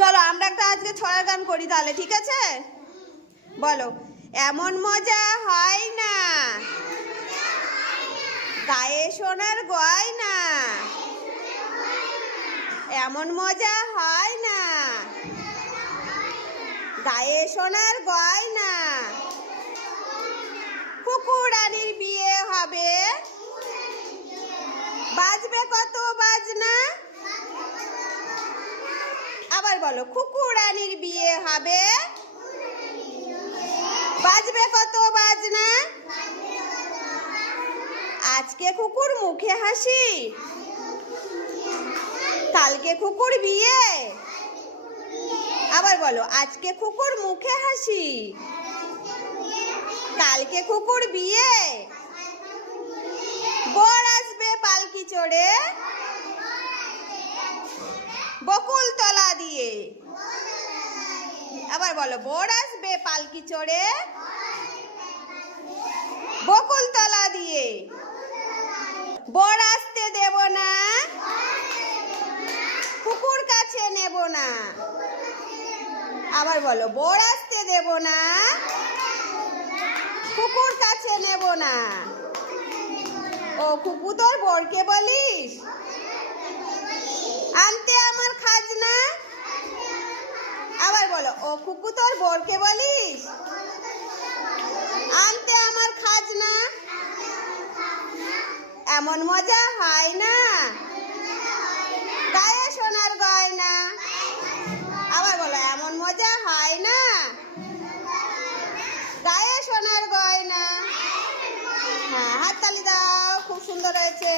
চলো আমরা একটা আজকে ছড়ার গান করি তাহলে, ঠিক আছে? বলো, এমন মজা হয় না গায়ে সোনার গয়না, এমন মজা হয় না গায়ে সোনার গয়না। কুকুরানির বিয়ে হবে, বাজবে কত বাজনা। আবার বলো, কুকুরানির বিয়ে হবে, বাজবে কত বাজনা। আজকে কুকুর মুখে হাসি, কালকে কুকুর বিয়ে। আবার বলো, আজকে কুকুর মুখে হাসি, কালকে কুকুর বিয়ে। বর আসবে পালকি চড়ে, বকুল তলা দিয়ে। আবার বলো, বর আসবে পালকি চড়ে, বকুল তলা দিয়ে। বর আসতে দেব না, কুকুর কাছে নেব না। আবার বলো, বর আসতে দেব না, কুকুর কাছে নেব না। ও কুকু, তোর বরকে বলিস আনতে আমার খাজনা। আবার বলো, ও কুকু, তোর বরকে বলিস আনতে আমার খাজনা। এমন মজা হয় না গায়ে সোনার গয়না। আবার বলো, এমন মজা হয় না গায়ে সোনার গয়না। হ্যাঁ, হাততালি দাও, খুব সুন্দর হয়েছে।